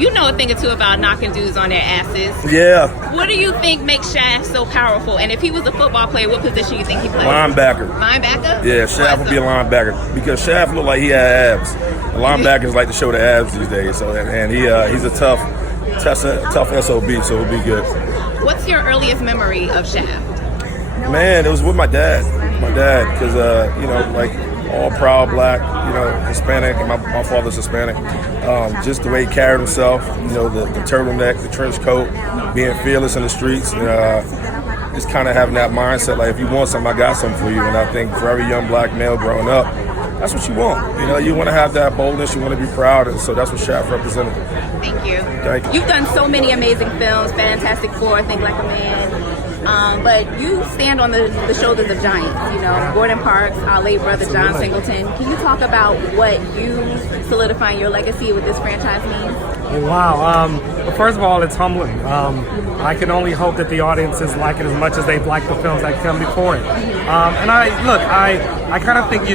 You know a thing or two about knocking dudes on their asses. Yeah. What do you think makes Shaft so powerful? And if he was a football player, what position you think he played? Linebacker. Linebacker? Yeah, Shaft would be a linebacker because Shaft looked like he had abs. The linebackers like to show the abs these days. So and he's a tough SOB, so it'll be good. What's your earliest memory of Shaft? Man, it was with my dad. Because like all proud black, Hispanic, and my father's Hispanic. Just the way he carried himself, the turtleneck, the trench coat, being fearless in the streets, just kind of having that mindset, like if you want something, I got something for you. And I think for every young black male growing up, that's what you want. You want to have that boldness, you want to be proud, and so that's what Shaft represented. Thank you. Thank you. You've done so many amazing films, Fantastic Four, Think Like a Man. But you stand on the shoulders of giants, Gordon Parks, our late brother John Singleton. Can you talk about what you solidifying your legacy with this franchise means? Oh, wow. Well, first of all, it's humbling. I can only hope that the audiences like it as much as they've liked the films that come before it. And I kind of think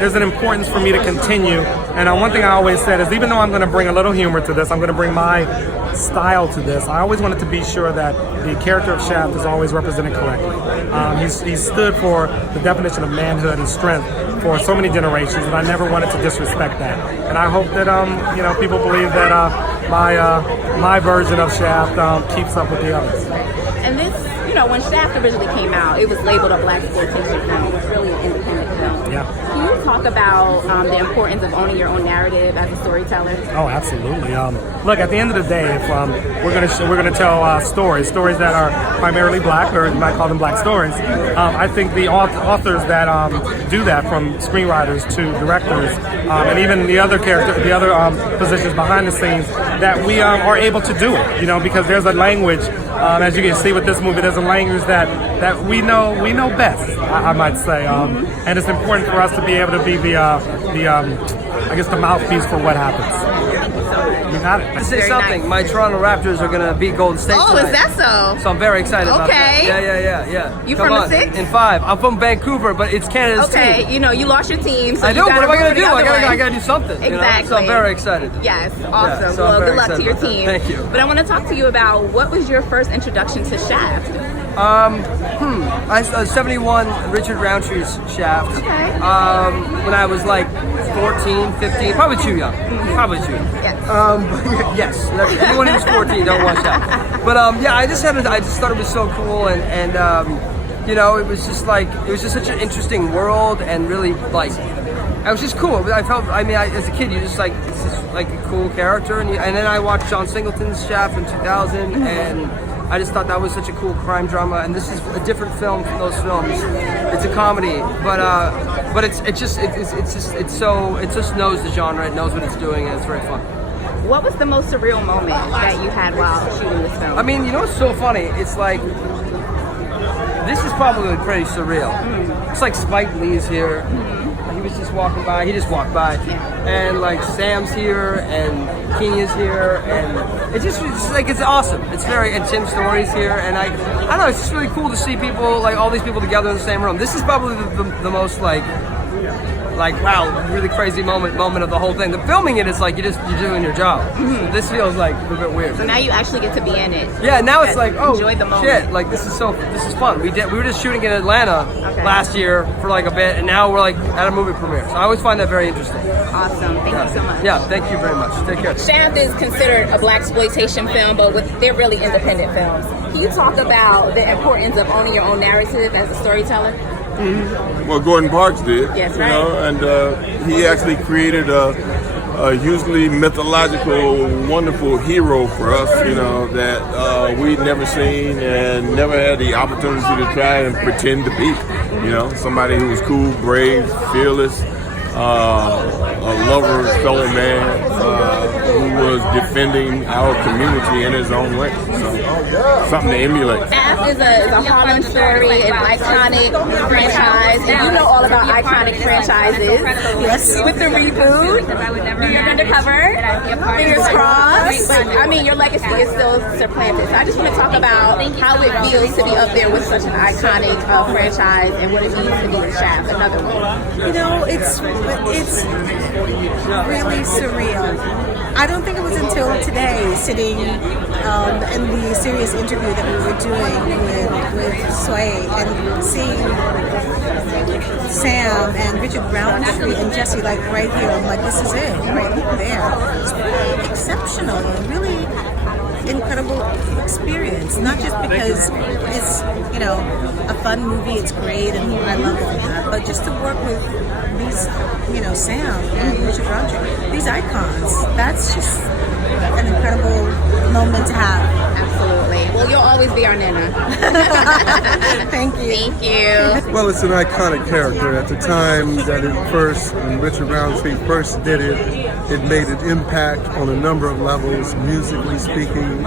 there's an importance for me to continue. And one thing I always said is, even though I'm going to bring a little humor to this, I'm going to bring my style to this. I always wanted to be sure that the character of Shaft is always represented correctly. He's stood for the definition of manhood and strength for so many generations, and I never wanted to disrespect that. And I hope that people believe that my version of Shaft keeps up with the others. And this, when Shaft originally came out, it was labeled a black exploitation film. It's really an independent film. Yeah. Can you talk about the importance of owning your own narrative as a storyteller? Oh, absolutely. Look, at the end of the day, if we're gonna tell stories that are primarily black, or you might call them black stories, I think the authors that do that, from screenwriters to directors, and even the other positions behind the scenes, that we are able to do it. Because there's a language, as you can see with this movie, there's a language that we know best, I might say, and it's important for us to be able to be the mouthpiece for what happens. You got it. To say something, my Toronto Raptors are going to beat Golden State tonight. Is that so? So I'm very excited about that. Okay. Yeah. You Come from on. the 6? In 5. I'm from Vancouver, but it's Canada's team. Okay, you lost your team, so I do. What am I going to do? I got got to do something. Exactly. So I'm very excited. Yes, awesome. Yeah, so well, good luck to your team. Thank you. But I want to talk to you about, what was your first introduction to Shaft? I 71 Richard Roundtree's Shaft. Okay. When I was like 14, 15, probably too young. Probably too young. Yes. Yes. Anyone who's 14, don't watch that. But I just thought it was so cool, and it was just such an interesting world, and really it was just cool. As a kid, you just this is like a cool character, and then I watched John Singleton's Shaft in 2000, and I just thought that was such a cool crime drama, and this is a different film from those films. It's a comedy, but it just knows the genre, it knows what it's doing, and it's very fun. What was the most surreal moment that you had while shooting this film? It's so funny. It's like, this is probably pretty surreal. It's like Spike Lee's here. He was just walking by. He just walked by, and like Sam's here, and Kenya's here, and it's awesome. It's and Tim Story's here, and I don't know. It's just really cool to see people, all these people together in the same room. This is probably the most wow, really crazy moment of the whole thing. The filming it is like you're doing your job. This feels like a bit weird. So now you actually get to be in it. Yeah, now it's like, enjoy the moment. Shit, this is fun. We were just shooting in Atlanta last year for a bit, and now we're at a movie premiere. So I always find that very interesting. Awesome. Thank you so much. Yeah, thank you very much. Take care. Shaft is considered a black exploitation film, but they're really independent films. Can you talk about the importance of owning your own narrative as a storyteller? Well, Gordon Parks did. Yes, right. And he actually created a hugely mythological, wonderful hero for us, that we'd never seen and never had the opportunity to try and pretend to be. Somebody who was cool, brave, fearless, a lover, fellow man, who was defending our community in his own way. So, something to emulate. Shaft is a Harlem story, an iconic franchise, and you know all about iconic franchises. Yes. With the reboot, New York Undercover, fingers crossed. But I mean, your legacy is still supplanted. So I just want to talk about how it feels to be up there with such an iconic franchise and what it means to be the Shaft, another one. You know, it's really surreal. I don't think it was until today, sitting in the serious interview that we were doing with Sway and seeing Sam and Richard Roundtree and Jesse like right here. I'm like, this is it, right there. It's really exceptional and really incredible experience. Not just because it's, you know, a fun movie, it's great, and I love all that, but just to work with these, you know, Sam and Richard Roundtree, these icons. That's just an incredible moment to have. Absolutely. Well, you'll always be our Nana. Thank you. Thank you. Well, it's an iconic character. At the time that when Richard Roundtree first did it, it made an impact on a number of levels, musically speaking.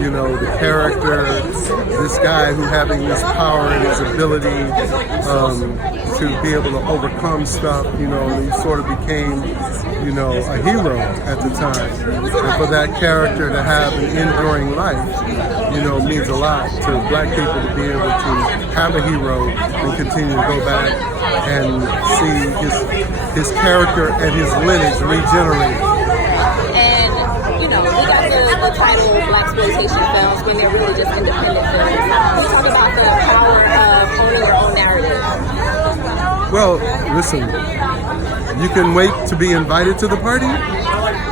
You know, the character, this guy who having this power and his ability to be able to overcome stuff, you know, and he sort of became, you know, a hero at the time. And for that character to have an enduring life, you know, means a lot to black people to be able to have a hero and continue to go back and see his character and his lineage regenerate. And, you know, we got the title blaxploitation films when they're really just independent films. We talk about the power of owning your own narrative. Well, listen, you can wait to be invited to the party,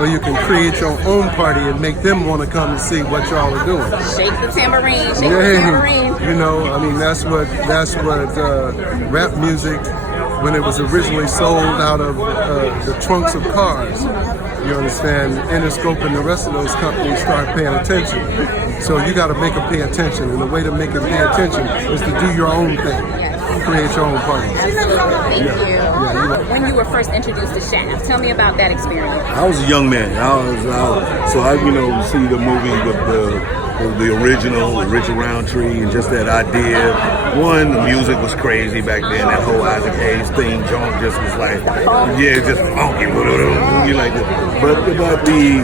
or you can create your own party and make them want to come and see what y'all are doing. Shake the tambourine, shake the tambourine. You know, I mean, that's what rap music, when it was originally sold out of the trunks of cars. You understand? Interscope and the rest of those companies start paying attention. So you got to make them pay attention, and the way to make them pay attention is to do your own thing. Create your own party. Thank you. When you were first introduced to Shaft, tell me about that experience. I was a young man. So I see the movie with the original, with Richard Roundtree, and just that idea. One, the music was crazy back then. That whole Isaac Hayes theme, John just was like, yeah, just funky, you like that. But about the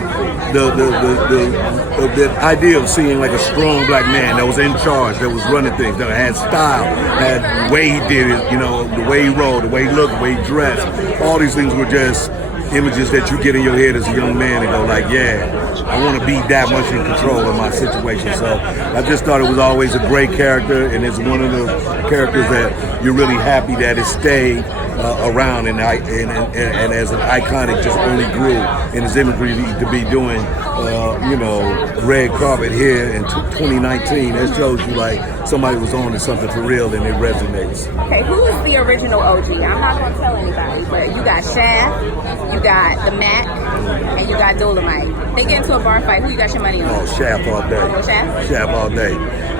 idea of seeing like a strong black man that was in charge, that was running things, that had style, had the way he did it, you know, the way he rode, the way he looked, the way he dressed. All these things were just images that you get in your head as a young man and go like, yeah, I want to be that much in control of my situation. So I just thought it was always a great character, and it's one of the characters that you're really happy that it stayed around, and as an iconic just only grew in his imagery to be doing, red carpet here in 2019. That shows you like somebody was on to something for real, and it resonates. Okay, who is the original OG? I'm not going to tell anybody, but you got Shaft, you got the Mac, and you got Dolomite. They get into a bar fight. Who you got your money on? Oh, Shaft all day. Oh, Shaft? Shaft all day.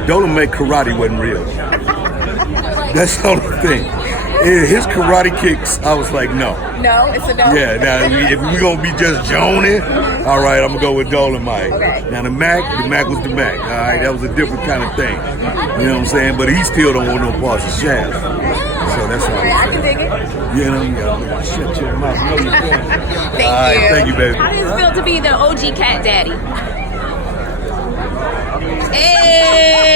Dolomite karate wasn't real. That's the only thing. His karate kicks, I was like, no. No, it's a no. Yeah, now if we're gonna be just joning, all right, I'm gonna go with Dolomite. Okay. Now the Mac was the Mac. All right, that was a different kind of thing. You know what I'm saying? But he still don't want no parts of Shaft. So that's all. I can dig it. You know, shut your mouth. No, you can't. Thank All right, you. thank you, baby. How does it feel to be the OG cat daddy? Hey.